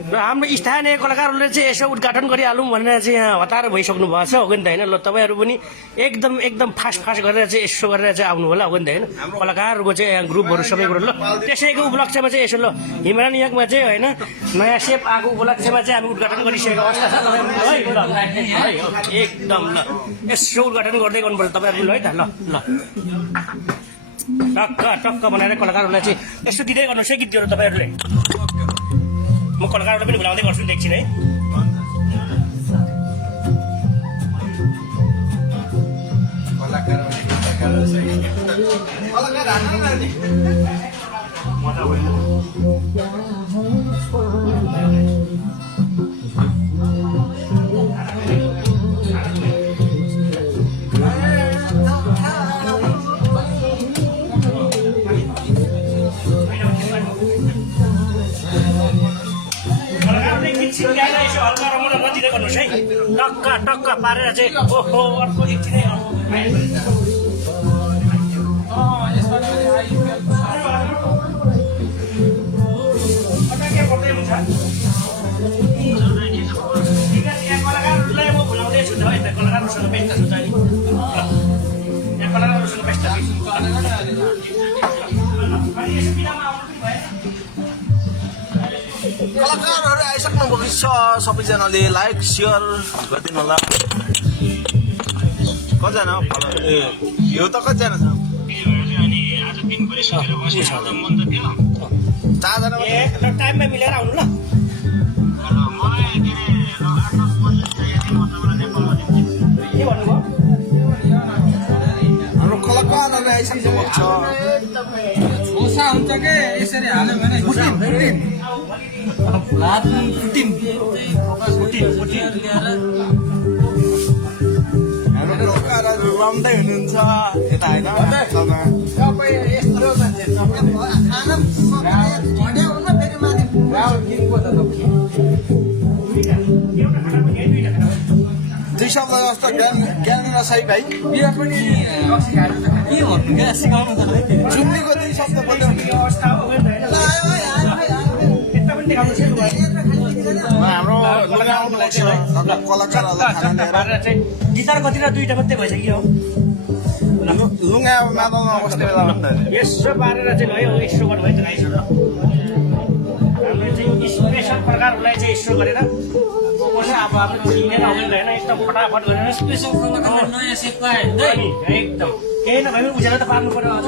र हाम्रो स्थानीय कलाकारहरूले चाहिँ यसो उद्घाटन गरिहालौँ भनेर चाहिँ यहाँ हतार भइसक्नु भएको छ हो नि त होइन। ल तपाईँहरू पनि एकदम फास्ट गरेर चाहिँ यसो गरेर चाहिँ आउनु होला हो नि त होइन। कलाकारहरूको चाहिँ यहाँ ग्रुपहरू सबै कुरो ल त्यसैको उपलक्ष्यमा चाहिँ यसो ल हिमालयन यज्ञमा चाहिँ होइन नयाँ सेप आएको उपलक्ष्यमा चाहिँ हामी उद्घाटन गरिसकेको अवस्था छ तपाईँहरू है एकदम ल यसो उद्घाटन गर्दै गर्नुपर्छ तपाईँहरू है त ल ल टक्क बनाएर कलाकारहरूलाई चाहिँ यसो दिँदै गर्नुहोस् है गीतहरू तपाईँहरूले। म कलाकारहरूलाई पनि बोलाउँदै गर्छु नि एकछिन है। हल्का रमाउन नदिँदै गर्नुहोस् है टक्क पारेर चाहिँ ओहो अर्को एकछिनै कलाकारहरूलाई म भुलाउँदैछु है त कलाकारहरूसँग बेच्न छु नि यहाँ कलाकारहरूसँग बेच्न कलाकारहरू आइसक्नुभएको छ सबैजनाले लाइक सेयर गरिदिनु होला। कतिजना यो त कतिजना छ? 4जना टाइममा मिलेर आउनु ल। के भन्नुभयो? हाम्रो कलाकारहरू आइसक्नुभएको छ। खोसा हुन्छ के यसरी हाल्यो भने हाम्रो कलाकारहरू रम्दै हुनुहुन्छ यता होइन। दुई शब्द जस्तो ज्ञान नसही भाइ बिहा पनि के भन्नु क्या सिकाउनु त चुन्नीको 2 शब्द बोल्दै हाम्रो कलाकारहरूलाई खाना लिएर गिटार कति र 2टा मात्रै भइसक्यो लुगा मादलमा बस्ने बेला यसो पारेर चाहिँ भयो यसो गर्नु भयो राइस हामीले चाहिँ स्पेसल प्रकारहरूलाई चाहिँ यसो गरेर अब हाम्रो हिँडेर आउँदैन होइन एकदम फटाफट गरेर स्पेसल कलाकार नयाँ सेप पाए एकदम केही नभए पनि उजेर त पार्नु पर्यो अझ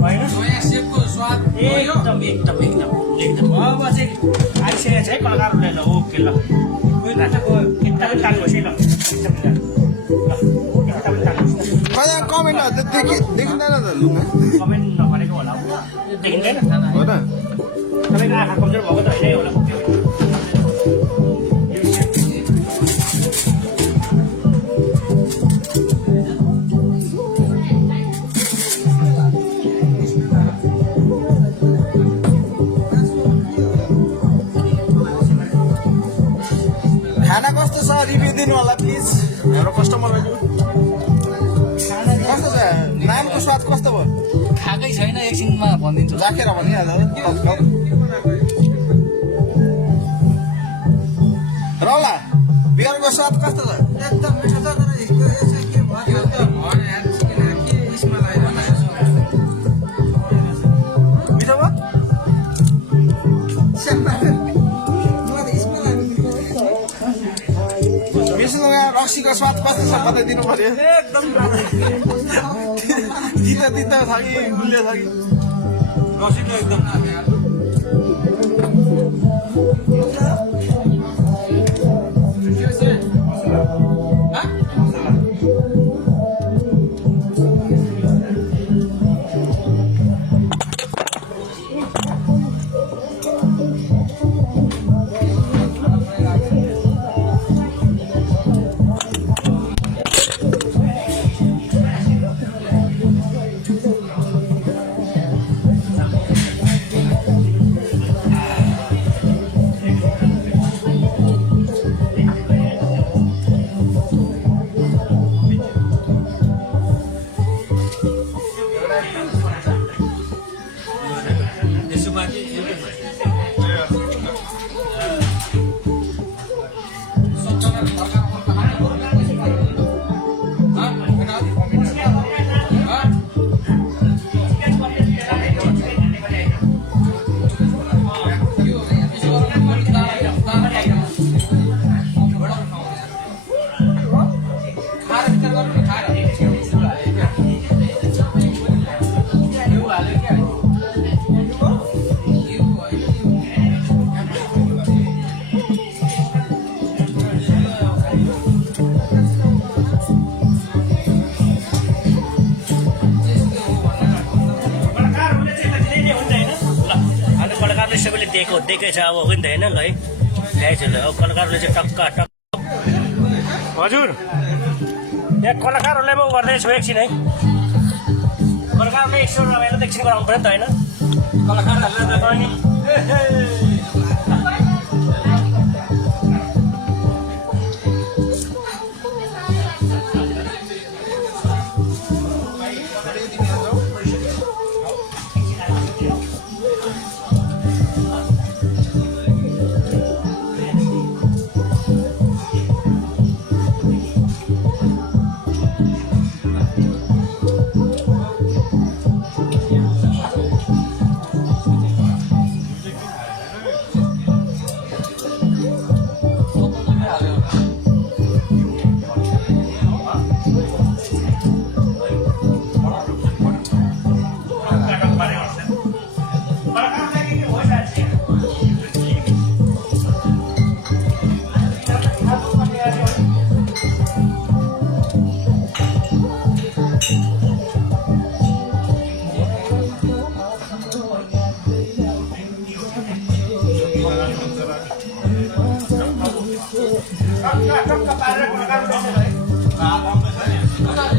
होइन नयाँ सेपको स्वाद एकदम अब चाहिँ आइसकेको छ है कलाकारहरूले ल ओके ल एकदम पनि तान्नुहोस् है ल कहिले कमेन्टहरू त देखिँदैन त लुगा कमेन्ट नगरेको होला देखिँदैन हो त। तपाईँको आँखा कमजोर भएको त होइन होला खाना कस्तो छ रिभ्यू दिनु होला प्लिज हाम्रो कस्टमरहरू। कस्तो छ नानको स्वाद कस्तो भयो? खाएकै छैन एकछिनमा भनिदिन्छु राखेर भनिहाल्नु रौला बियरको स्वाद कस्तो छ? एकदम मिठो छ तर यो यसो के भयो त के यसमा लाग्यो मिठो भयो? मिसुलुगा रक्सीको स्वाद कस्तो छ बताइदिनु पर्यो। एकदम तितो छ कि गुलियो छ कि? रसिलो एकदम सधैँकै छ अब हो नि त होइन ल है ल्याएछ ल अब कलाकारहरूले चाहिँ टक्क टक्क हजुर यहाँ कलाकारहरूलाई म गर्दैछु एकछिन है कलाकारले एकछिन रमाइलो त एकछिन गराउनु पऱ्यो नि त होइन कलाकारहरूले त अनि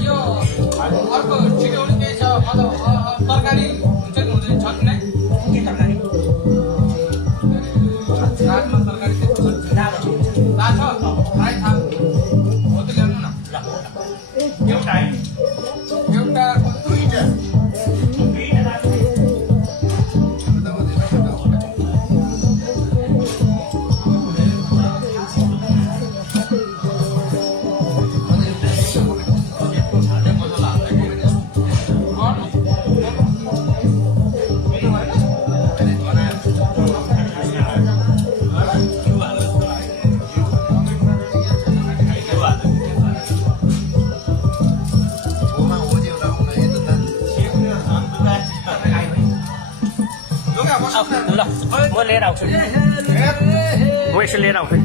यो अर्को छिटौली केही छ मतलब तरकारी हुन्छ कि हुँदैन छ कि नै के तरकारी रातमा तरकारी त्यस्तो छ दाल छ फ्राई थाल हो त ल्याउनु न एउटा है एउटा दुईटा ल म लिएर आउँछु म यसो लिएर आउँछु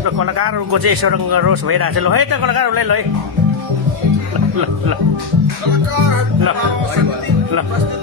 र कलाकारहरूको चाहिँ यसो रङ्ग रोस भइरहेको छ ल है त कलाकारहरूलाई ल है ल ल ल ल